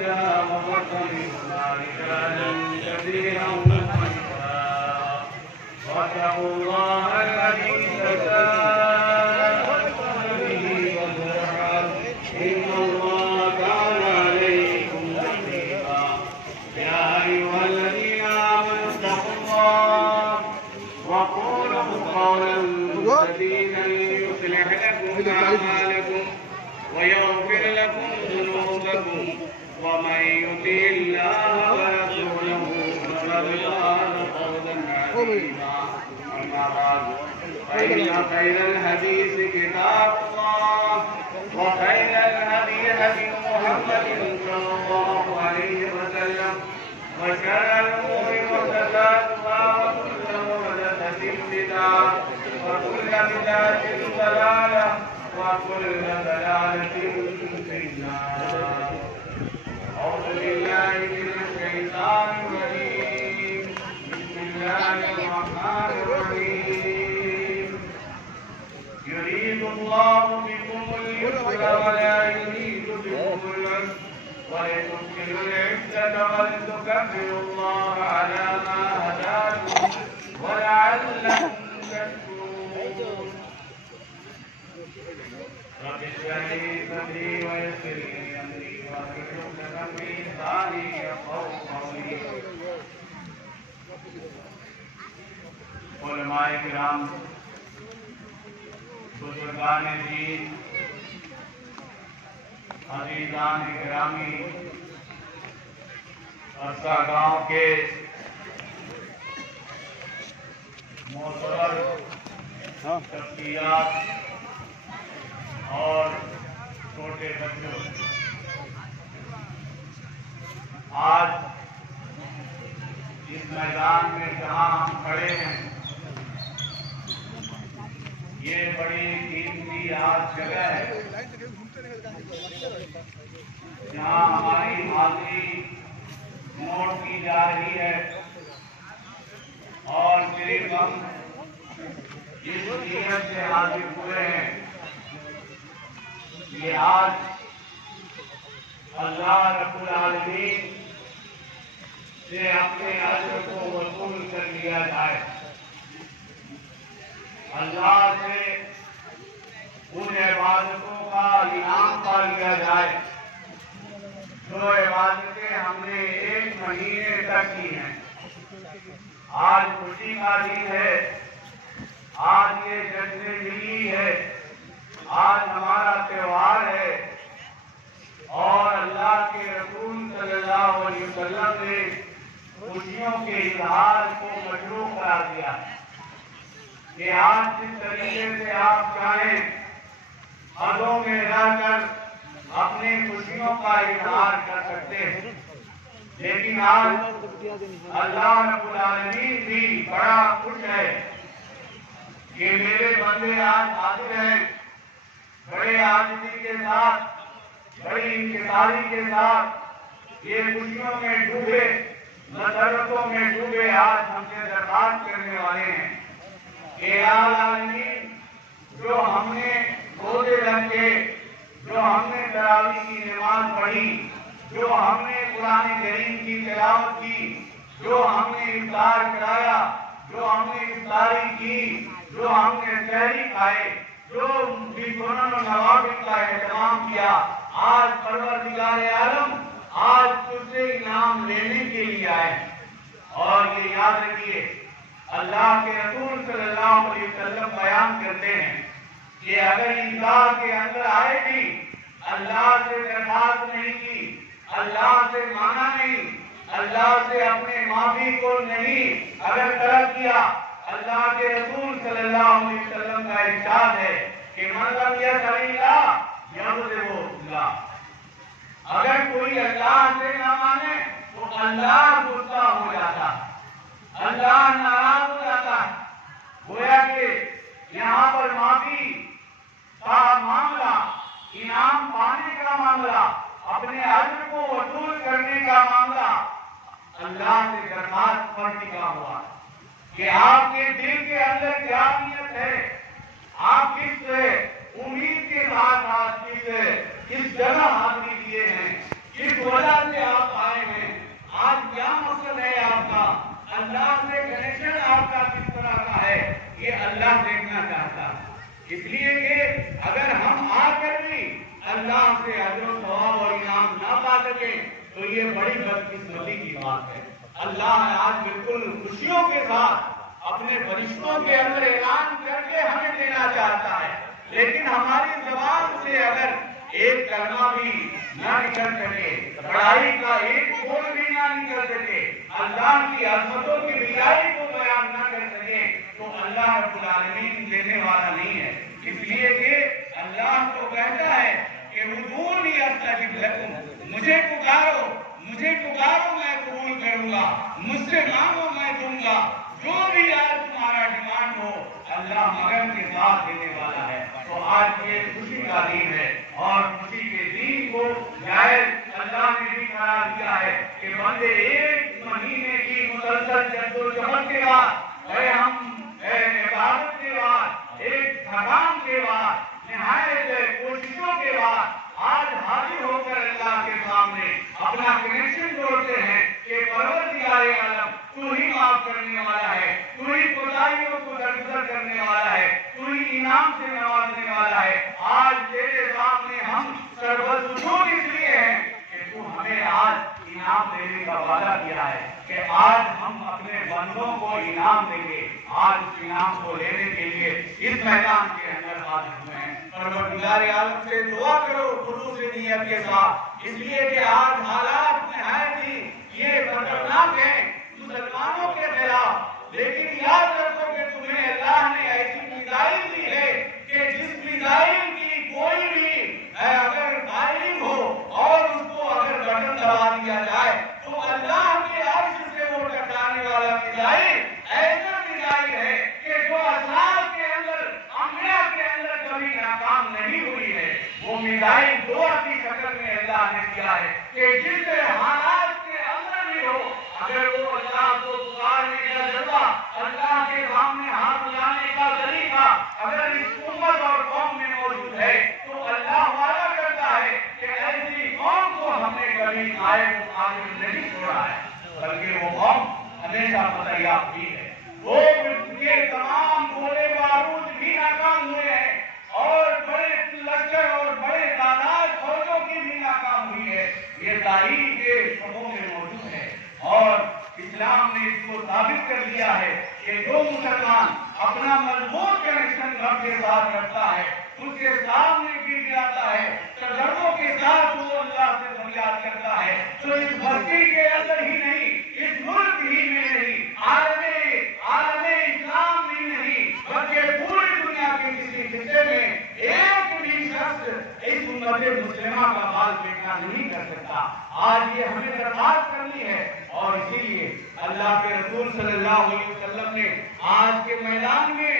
زوجها وبث منهما رجالا كثيرا ونساء واتقوا الله الذي تساءلون به والأرحام إن الله كان عليكم رقيبا يا أيها الذين آمنوا اتقوا الله وقولوا قولا سديدا يصلح لكم أعمالكم ويغفر لكم ذنوبكم ومن يطع الله ورسوله فقد فاز فوزا عظيما أما بعد فإن خير الحديث كتاب الله وخير الهدي هدي محمد صلى الله عليه وسلم وشر الأمور محدثاتها وكل محدثة بدعة وكل بدعة ضلالة وكل ضلالة في النار. أعوذ بالله من الشيطان الرجيم. بسم الله الرحمن الرحيم. يريد الله بكم اليسر ولا يريد بكم العسر ولتكملوا العدة ولتكبروا الله على ما هداكم ولعلكم تشكرون. رب اشرح لي صدري ويسر لي امري واحلل عقدة من لساني يفقهوا قولي. علماء کرام، بزرگان دین، عزیزان گرامی، عرصہ گاؤں کے معتبر شخصیات اور چھوٹے بچوں، آج اس میدان میں جہاں ہم کھڑے ہیں، یہ بڑی قیمتی آج جگہ ہے جہاں ہماری حاضری نوٹ کی جا رہی ہے، اور صرف ہم اس نیت سے حاضر ہوئے ہیں کہ آج اللہ رب العالمین سے اپنے اجر کو وصول کر لیا جائے، اللہ سے ان عبادتوں کا انعام پا لیا جائے جو عبادتیں ہم نے ایک مہینے تک کی ہیں۔ آج خوشی کا دن ہے، آج یہ جشن ملی ہے، آج ہمارا تہوار ہے، اور اللہ کے رسول صلی اللہ علیہ وسلم نے خوشیوں کے اظہار کو مشروع قرار دیا کہ آج جس طریقے سے آپ چاہیں حدوں میں رہ کر اپنی خوشیوں کا اظہار کر سکتے ہیں، لیکن آج اللہ رب العالمین بھی بڑا خوش ہے کہ میرے بندے آج حاضر ہیں، بڑے عاجزی کے ساتھ، بڑی انکساری کے ساتھ یہ خوشیوں میں ڈوبے، مسرتوں میں ڈوبے آج ہم سے درخواست کرنے والے ہیں کہ اے العالمین، جو ہم نے روزے رکھے، جو ہم نے تراویح کی نماز پڑھی، جو ہم نے قرآن کریم کی تلاوت کی، جو ہم نے افطار کرایا، جو ہم نے افطاری کی، جو ہم نے سحری کھائے، جو بھی سنن و نوافل کا اہتمام کیا، آج پروردگار عالم آج تجھ سے انعام لینے کے لیے آئے ہیں۔ اور یہ یاد رکھیے، اللہ کے رسول صلی اللہ علیہ وسلم بیان کرتے ہیں کہ اگر انسان کے اندر آئے بھی، اللہ سے درخواست نہیں کی، اللہ سے مانگا نہیں، اللہ سے اپنے معافی کو نہیں اگر طلب کیا، اللہ کے رسول صلی اللہ علیہ وسلم کا ارشاد ہے کہ من لم یسأل اللہ یغضبہ اللہ، اگر کوئی اللہ سے نہ مانے تو اللہ غصہ ہو جاتا، اللہ ناراض ہو جاتا۔ گویا کہ یہاں پر معافی کا معاملہ، انعام پانے کا معاملہ، اپنے اجر کو وصول کرنے کا معاملہ اللہ سے درخواست پر ٹکا ہوا کہ آپ کے دل کے اندر کیا نیت ہے، آپ کس امید کے ساتھ کس جگہ حاضری دیے ہیں، کس وجہ سے سکیں تو یہ بڑی بدقسمتی کی بات ہے۔ اللہ آج بالکل خوشیوں کے ساتھ اپنے فرشتوں کے اندر اعلان کر کے ہمیں دینا چاہتا ہے، لیکن ہماری زبان سے اگر ایک کلمہ بھی نہ نکل سکے، بڑائی کا ایک بول بھی نہ نکل سکے، اللہ کی عظمتوں کی بڑائی کو بیان نہ کر سکے تو اللہ رب العالمین دینے والا نہیں ہے۔ اس لیے کہ اللہ تو کہتا ہے کہ ادعونی استجب لکم، مجھے پکارو میں قبول کروں گا، مجھ سے مانگو میں دوں گا، جو بھی آج تمہارا ڈیمانڈ ہو اللہ مگن کے ساتھ دینے والا ہے۔ تو آج یہ خوشی کا دن ہے اور خوشی کے دن کو جائز اللہ نے بھی قرار دیا ہے کہ بندے ایک مہینے کی مسلسل جدوجہد کے بعد عبادت کے بعد ایک تھکان کے بعد نہایت کوششوں کے بعد آج حاضر ہو کر اللہ کے سامنے اپنا کنیکشن جوڑتے ہیں کہ پروردگار عالم تو ہی معاف کرنے والا ہے، تو ہی کوتاہیوں کو درگزر کرنے والا ہے، تو ہی انعام سے نوازنے والا ہے۔ آج تیرے سامنے ہم سربسجود اس لیے ہیں کہ تو ہمیں آج انعام دینے کا وعدہ کیا ہے کہ آج ہم اپنے بندوں کو انعام دیں گے۔ آج اس انعام کو لینے کے لیے اس میدان کے اندر حاضر ہوئے ہیں۔ پروردگار عالم سے دعا کرو خلوص نیت کے ساتھ، اس لیے کہ آج حالات نہایت ہی یہ خطرناک ہیں مسلمانوں کے خلاف، لیکن یاد رکھو کہ تمہیں اللہ نے ایسی میزائل دی ہے کہ جس میزائل کی کوئی بھی اگر فائرنگ ہو اور اس کو اگر بٹن دبا دیا جائے تو اللہ کے عرش سے وہ ٹکرانے والا میزائل ایسا میزائل ہے کہ جو اسلام کے اندر انبیاء کے اندر کبھی ناکام نہیں ہوئی ہے۔ وہ میزائل دعا کی شکل میں اللہ نے دیا ہے کہ جس حالات کے اندر بھی ہو اگر وہ اللہ کو پکارنے کا جذبہ، اللہ کے سامنے ہاتھ ملانے کا طریقہ اگر اس امت اور قوم میں موجود ہے تو اللہ وعدہ کرتا ہے کہ ایسی قوم کو ہم نے کبھی غائب حاضر نہیں چھوڑا ہے، بلکہ وہ قوم ہمیشہ فتح بھی ہے۔ وہ کے تمام گولے بارود بھی ناکام ہوئے ہیں اور بڑے لشکر اور بڑے تعداد فوجوں کی بھی ناکام ہوئی ہے، یہ تاریخ کے شعبوں میں موجود ہے۔ اور اسلام نے اس کو ثابت کر دیا ہے کہ جو مسلمان اپنا مضبوط کنیکشن رب کے ساتھ رکھتا ہے، اس کے سامنے گر جاتا ہے، تجربوں کے ساتھ وہ اللہ سے فریاد کرتا ہے، تو اس بستی کے اندر ہی نہیں، اس ملک ہی میں نہیں، عالم اسلام میں نہیں، بلکہ پوری دنیا کے کسی خطے میں ایک بھی شخص اس امت مسلمہ کا بال بیٹھا نہیں کر سکتا۔ آج یہ ہمیں درخواست کرنی ہے اور اسی لیے اللہ کے رسول صلی اللہ علیہ وسلم نے آج کے میدان میں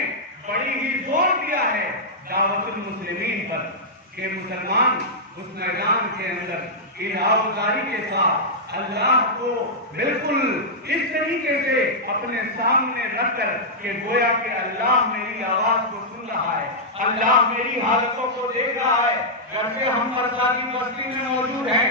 بڑی ہی زور دیا ہے دعوت المسلمین پر کہ مسلمان اس میدان کے اندر اظہارگزاری کے ساتھ اللہ کو بالکل اس طریقے سے اپنے سامنے رکھ کر کہ گویا کہ اللہ میری آواز کو سن رہا ہے، اللہ میری حالتوں کو دیکھ رہا ہے۔ جیسے ہم برساتی بستی میں موجود ہیں،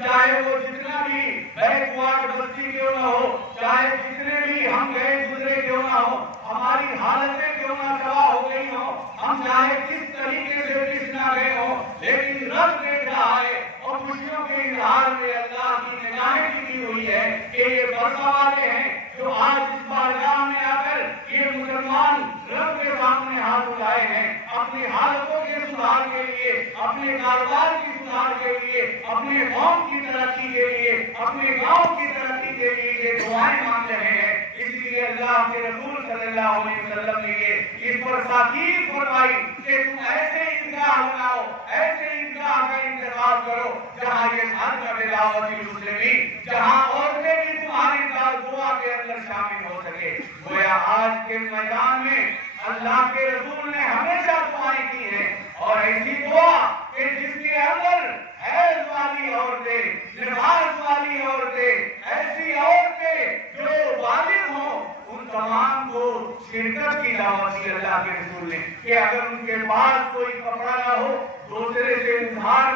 چاہے وہ جتنا بھی بیک وارڈ بستی کیوں نہ ہو، چاہے جتنے بھی ہم گئے گزرے کیوں نہ ہو، ہماری حالتیں کیوں نہ تباہ ہو گئی ہوں، ہم چاہے کس طریقے سے کس نہ گئے ہوں، لیکن رب دیکھ رہا ہے اور خوشیوں کے اظہار میں اللہ کی نگاہیں ٹکی ہوئی ہے کہ یہ برسا والے ہیں جو آج اس بارگاہ میں آ کر یہ مسلمان رب کے سامنے ہاتھ اٹھائے ہیں اپنی حالتوں کے سدھار کے لیے، اپنے کاروبار کی سدھار کے لیے، اپنے قوم کی ترقی کے لیے، اپنے گاؤں کی ترقی کے لیے یہ دعائیں مانگ رہے ہیں۔ اس لیے اللہ کے رسول صلی اللہ علیہ وسلم نے یہ اس پر تاکید فرمائی کہ تم ایسے عیدگاہ بناؤ، ایسے عیدگاہ کا انتخاب کرو جہاں یہ حج کا دعوت المسلمین، جہاں عورتیں بھی تمہاری دعا کے اندر شامل ہو سکے۔ گویا آج کے میدان میں اللہ کے رسول نے ہمیشہ دعائیں کی ہیں اور ایسی دعا کہ جس کے اندر حیض والی عورتیں، نفاس والی عورتیں، ایسی عورتیں جو بالغ ہوں، ان تمام کو شرکت کی دعوت دی اللہ کے رسول نے کہ اگر ان کے پاس کوئی کپڑا نہ ہو، دوسرے سے ادھار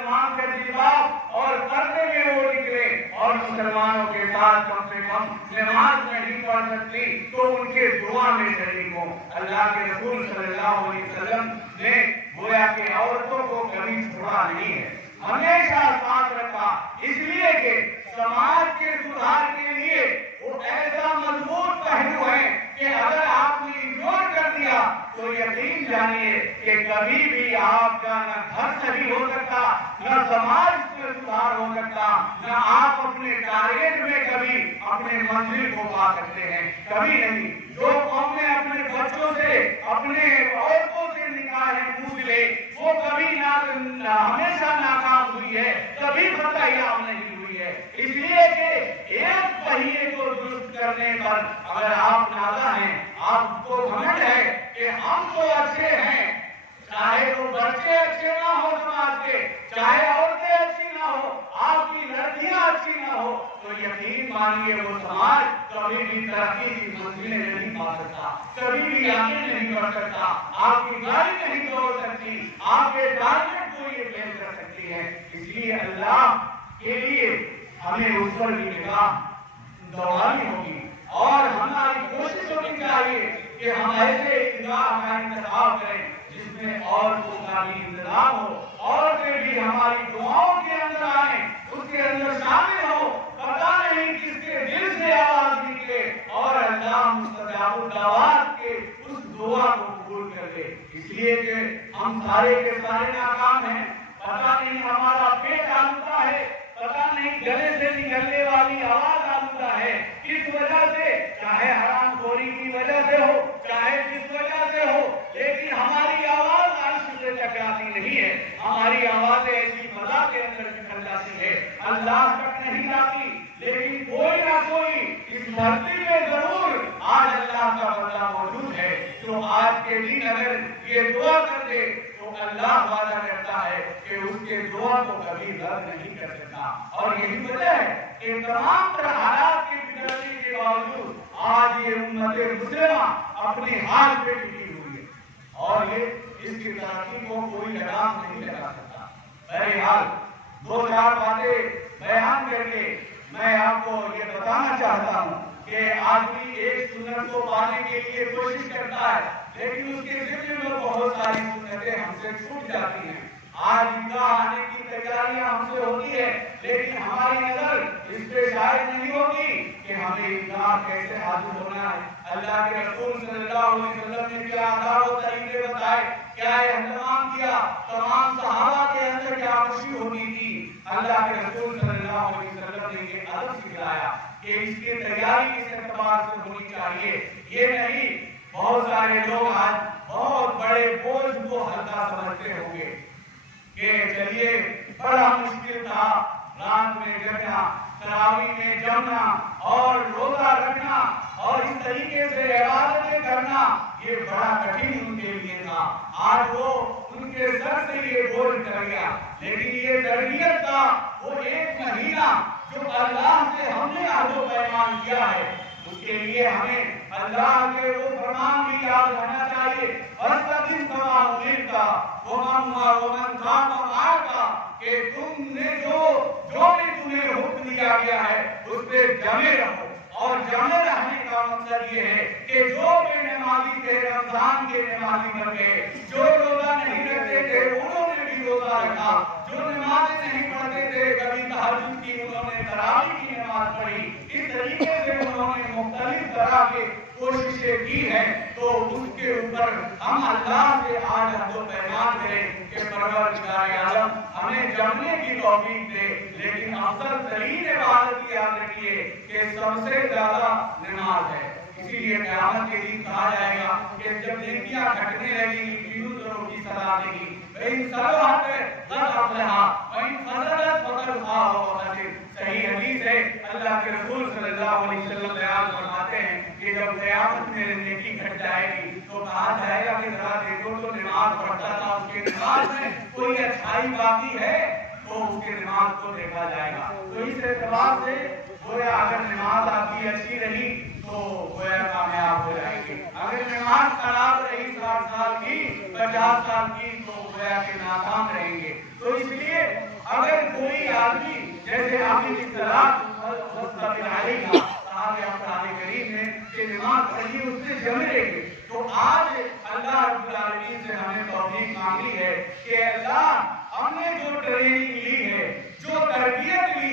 مانگ کر جلباب اور پردے میں وہ نکلے اور مسلمانوں کے ساتھ کم سے کم نماز نہیں پڑھ سکتی تو ان کے دعا میں شریک ہوں۔ اللہ کے رسول صلی اللہ علیہ وسلم نے گویا کہ عورتوں کو کبھی چھوڑا نہیں ہے، ہمیشہ ساتھ رکھا اس لیے کہ سماج کے سدھار کے لیے وہ ایسا مضبوط پہلو ہے کہ اگر آپ نے اگنور کر دیا تو یقین جانیے کہ کبھی بھی آپ کا نہ گھر صحیح ہو سکتا، نہ سماج میں سدھار ہو سکتا، نہ آپ اپنے ٹارگیٹ میں کبھی اپنے منزل کو پا سکتے ہیں، کبھی نہیں۔ جو قومیں اپنے بچوں سے، اپنے عورتوں سے نکاحیں پوچھ لے وہ کبھی ہمیشہ ناکام ہوئی ہے، کبھی فتحیاب نہیں ہوئی ہے۔ اس لیے کہ ایک پہیے کو درست کرنے پر اگر آپ نازا ہیں، آپ کو گھمنڈ ہے کہ ہم تو اچھے ہیں، چاہے وہ بچے اچھے نہ ہو سماج کے، چاہے عورتیں اچھی نہ ہو، آپ کی لڑکیاں اچھی نہ ہو، تو یقین مانیے وہ سماج کبھی بھی ترقی کی منزلیں نہیں پا سکتا، کبھی بھی آگے نہیں بڑھ سکتا، آپ کی گاڑی نہیں دوڑ سکتی، آپ کے ٹارگیٹ کو یہ فیل کر سکتی ہے۔ اس لیے اللہ کے لیے ہمیں اس پر بھی نگاہ دوڑانی ہوگی اور ہماری کوشش ہونی چاہیے کہ ہم ایسے ادارہ کا انتخاب کریں جس میں عورتوں کا بھی انتظام ہو، عورتیں بھی ہماری دعاؤں کے اندر آئیں، اس کے اندر شامل ہو، پتہ نہیں کس کے دل سے آواز نکلے اور اللہ مستجاب الدعوات کے اس دعا کو قبول کر لے۔ اس لیے کہ ہم سارے کے سارے ناکام ہیں، پتہ نہیں ہمارا پیٹ آلودہ ہے، پتہ نہیں گلے سے نکلنے والی آواز آلودہ ہے، کس وجہ سے، چاہے حرام خوری کی وجہ سے ہو، چاہے کس وجہ سے ہو، لیکن ہماری آواز عرش سے ٹکراتی نہیں ہے، ہماری آوازیں ایسی فضا کے اندر نکل جاتی ہے، اللہ تک نہیں جاتی، لیکن کوئی نہ کوئی اس دھرتی میں ضرور آج اللہ کا بندہ موجود ہے جو آج کے دن اگر یہ دعا کر دے تو اللہ وعدہ کرتا ہے کہ اس کے دعا کو کبھی رد نہیں کر سکتا۔ اور یہی وجہ ہے کہ تمام طرح حالات کی بگڑنے کے باوجود آج یہ امت مسلمہ اپنے حال پہ ٹکی ہوئی ہے اور یہ اس کی ترقی کو کوئی لگام نہیں لگا سکتا۔ بہرحال دو چار باتیں بیان کر کے میں آپ کو یہ بتانا چاہتا ہوں کہ آدمی ایک سنت کو پانے کے لیے کوشش کرتا ہے لیکن اس کے ذکر میں بہت ساری سنتیں ہم سے چھوٹ جاتی ہیں۔ آج نکاح آنے کی تیاریاں ہم سے ہوتی ہے لیکن ہماری نظر اس پہ شاید نہیں ہوتی کہ ہمیں نکاح کیسے حاصل ہونا ہے۔ اللہ کے رسول صلی اللہ علیہ وسلم نے کیا آداب و طریقے بتائے، کیا اہتمام کیا، تمام صحابہ کے اندر کیا خوشی ہوتی تھی۔ اللہ کے رسول صلی اللہ علیہ وسلم نے یہ ادب سکھلایا کہ اس کی تیاری کس اعتبار سے ہونی چاہیے۔ یہ نہیں بہت سارے لوگ آج بہت بڑے بوجھ کو ہلکا سمجھتے ہوں گے کہ چلیے بڑا مشکل تھا رات میں جگنا، تراویح میں جمنا اور روزہ رکھنا اور اس طریقے سے عبادتیں کرنا، یہ بڑا کٹھن ان کے لیے تھا۔ آج وہ ان کے سر سے یہ بوجھ کر گیا، لیکن یہ تربیت کا وہ ایک مہینہ جو اللہ سے ہم نے عہد و پیمان کیا ہے اس کے لیے ہمیں اللہ کے وہ فرمان بھی یاد رہنا چاہیے، فَاسْتَقِمْ كَمَا أُمِرْتَ وَمَنْ تَابَ مَعَكَ، کہ تم نے جو بھی تمہیں حکم دیا گیا ہے اس پہ جمے رہو۔ اور جمے رہنے کا مطلب یہ ہے کہ جو بے نمازی تھے رمضان کے نمازی بن گئے، جو روزہ نہیں رکھتے تھے انہوں نے بھی روزہ رکھا، جو نمازیں نہیں پڑھتے تھے کبھی تہجد کی انہوں نے تراویح کی نماز پڑھی، اس طریقے سے انہوں نے مختلف طرح کے کوششیں کی ہیں۔ تو اس کے اوپر ہم اللہ سے آج عہد و پیمان کریں کہ پروردگار عالم ہمیں جمنے کی توفیق دے، لیکن افضل ترین عبادت یاد رکھیے کہ سب سے زیادہ نماز ہے۔ اسی لیے قیامت کے دن کہا جائے گا کہ جب نیکیاں گھٹنے لگیں گی فیوزروں کی سزا دے گی، وَإِن صَلَحَتْ قَدْ أَفْلَحَ وَإِن فَسَدَتْ فَقَدْ خَابَ وَخَسِرَ۔ صحیح حدیث ہے، اللہ کے رسول صلی اللہ علیہ وسلم بیان فرماتے ہیں کہ جب قیامت میں نیکی گھٹ جائے گی تو کہا جائے گا کہ ذرا دیکھو تو نماز پڑھتا تھا، اس کے نماز میں کوئی اچھائی باقی ہے؟ تو اس کے نماز کو دیکھا جائے گا۔ تو اس اعتبار سے گویا اگر نماز آپ کی اچھی رہی تو گویا کامیاب ہو جائے گی، اگر نماز خراب رہی 60 سال کی 50 سال کی تو گویا کہ ناکام رہیں گے۔ تو اس لیے اگر کوئی آدمی جیسے آپ کی اصطلاح کہا گیا قرآن کریم میں کہ نماز پڑھی اس سے جمے رہیں گے، تو آج اللہ رب العالمین سے ہمیں توفیق مانگی ہے کہ اللہ ہم نے جو ٹریننگ لی ہے، جو تربیت لی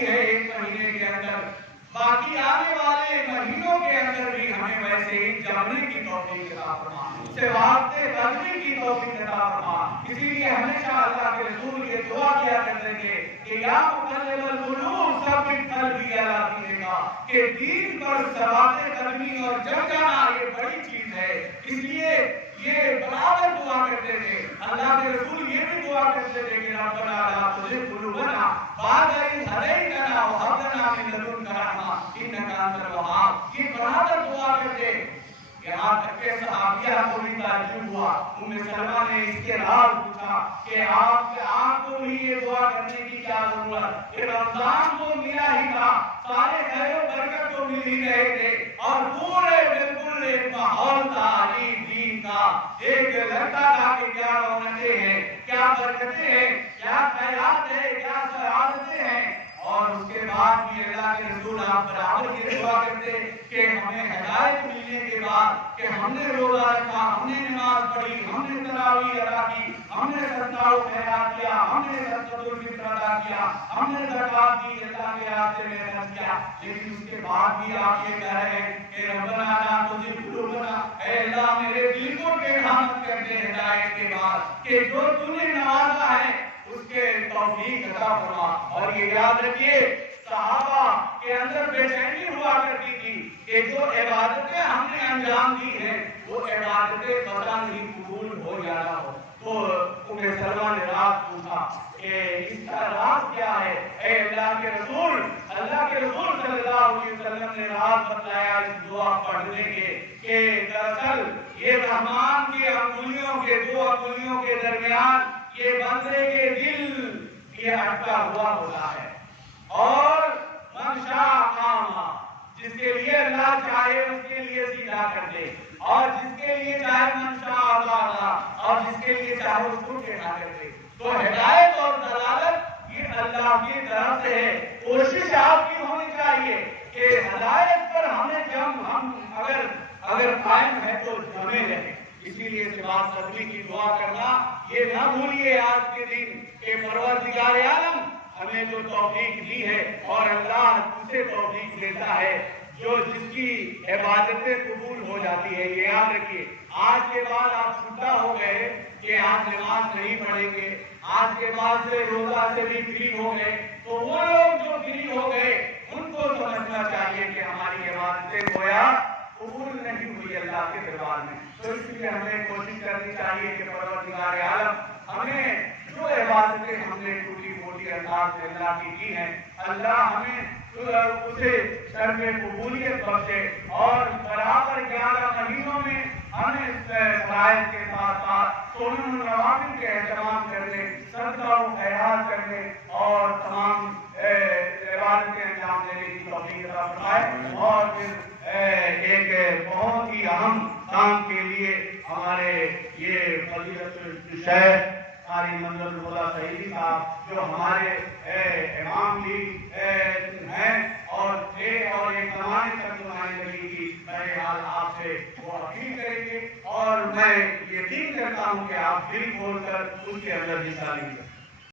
باقی آنے والے مہینوں کے اندر بھی ہمیں ویسے ہی جمنے کی توفیق عطا فرما، سے واسطے کرنے کی توفیق عطا فرما۔ اسی لیے ہمیشہ اللہ کے رسول یہ دعا کیا کرتے تھے کہ یا مقلب القلوب ثبت قلبی علی دینک، کہ دین پر ثبات قدمی اور جم جانا یہ بڑی چیز ہے۔ اس لیے یہ برابر دعا کرتے تھے، اللہ کے رسول یہ بھی دعا کرتے تھے کہ ربنا لا تزغ قلوبنا بعد إذ هديتنا وهب لنا من لدنك رحمة إنك أنت الوهاب۔ یہ برابر دعا کرتے، یہاں تک کہ صحابیہ کو بھی تعجب ہوا، ام سلمہ نے اس کے راز پوچھا کہ آپ کو بھی یہ دعا کرنے کی کیا ضرورت؟ یہ رمضان کو ملا ہی تھا، سارے خیر و برکت تو مل ہی رہے تھے، اور پورے بالکل ایک ماحول تھا علی دین کا، ایک لگتا تھا کہ کیا رونقیں ہیں، کیا برکتیں ہیں، کیا خیرات ہے، کیا سعادتیں ہیں۔ اور اس کے بعد بھی اللہ کے رسول آپ برابر یہ دعا کرتے کہ ہمیں ہدایت ملنے کے بعد کہ ہم نے روزہ رکھا، ہم نے نماز پڑھی، ہم نے تراویح ادا کی، ہم نے صدقہ و خیرات کیا، ہم نے صدقۃ الفطر ادا کیا، ہم نے زکات دی، اللہ کے راستے میں خرچ کیا، لیکن اس کے بعد بھی آپ یہ کہہ رہے ہیں کہ ربنا لا تزغ قلوبنا، اے اللہ میرے دل کو ٹیڑھا مت کر دے ہدایت کے بعد، کہ جو تو نے نوازا ہے اس کے توفیق عطا فرما۔ اور یہ یاد رکھیے صحابہ کے اندر بے چینی ہوا کرتی تھی کہ جو عبادتیں ہم نے انجام دی ہیں وہ عبادتیں پتہ نہیں قبول ہو جانا ہو۔ تو ام سلمہ نے راز پوچھا کہ اس کا راز کیا ہے؟ اے اللہ کے رسول صلی اللہ علیہ وسلم نے راز بتلایا اس دعا پڑھنے کے کہ دراصل یہ رحمان کی انگلیوں کے دو انگلیوں کے درمیان یہ بندے کے دل یہ اٹکا ہوا ہوتا ہے، اور من شاء قام، جس کے لیے اللہ چاہے اس کے لیے سیدھا کر دے، اور جس کے لیے چاہے من شاء اللہ، اور جس کے لیے چاہے اس کو ٹیڑھا کر دے۔ تو ہدایت اور دلالت یہ اللہ کی طرف سے ہے۔ کوشش آپ کی ہونی چاہیے کہ ہدایت پر ہم اگر قائم ہے تو جمے رہیں۔ اسی لیے سواد قدمی کی دعا کرنا یہ نہ بھولیے آج کے دن کہ پروردگار عالم ہمیں جو توفیق دی ہے، اور اللہ اسے توفیق دیتا ہے جو جس کی عبادتیں قبول ہو جاتی ہے۔ یہ یاد رکھیے، آج کے بعد آپ چھٹا ہو گئے کہ آج نماز نہیں پڑھیں گے، آج کے بعد سے روزہ سے بھی فری ہو گئے، تو وہ لوگ جو فری ہو گئے ان کو سمجھنا چاہیے کہ ہماری عبادتیں گویا قبول نہیں ہوئی اللہ کے دربار میں۔ تو اس لیے ہمیں کوشش کرنی چاہیے کہ پروردگار عالم ہمیں جو عبادتیں ہم نے ٹوٹی پھوٹی انداز سے اللہ کی ہیں، اللہ ہمیں اسے شرف قبولیت بخشے، اور برابر 11 مہینوں میں ہمیں فرائض کے ساتھ ساتھ سنن و نوافل کے اہتمام کرنے، صدقہ و خیرات کرنے، اور تمام عبادتیں انجام دینے کی توفیق عطا فرمائے۔ اور پھر ایک بہت ہی اہم کام کے لیے ہمارے یہ فضیلت الشیخ قاری منظر الہدیٰ صحیحی صاحب جو ہمارے امام بھی ہیں اور تھے، اور ایک زمانے تک نمائندگی کی، بہرحال آپ سے وہ اپیل کریں گے، اور میں یقین کرتا ہوں کہ آپ دل کھول کر اس کے اندر حصہ لیں گے۔